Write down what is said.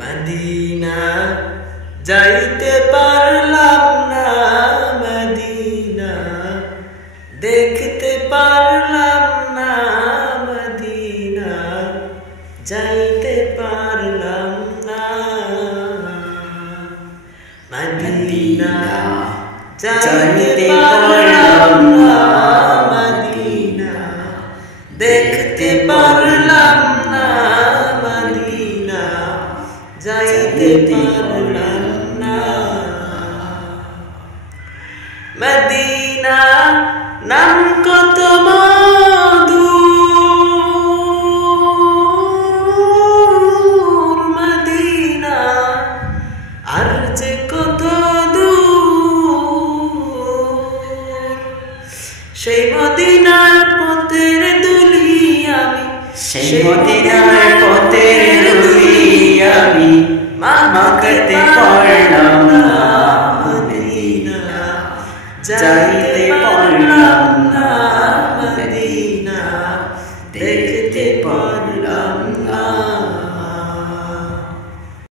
Medina যাইতে পারলাম না, মদিনা দেখতে পারলাম না, মদিনা যাইতে পারলাম না, মদিনা যাইতে পারলাম না, মদিনা দেখতে পারলাম না, মদিনা যাইতে পারলাম না। মদিনা নাম কত মধুর, মদিনা আর যে কত দূর, সেই মদিনার পথের দুলি আমি, সেই মদিনার পথের দুলি আমি মাখতে পারলাম না, মদিনা যাইতে পারলাম না, মদিনা দেখতে পারলাম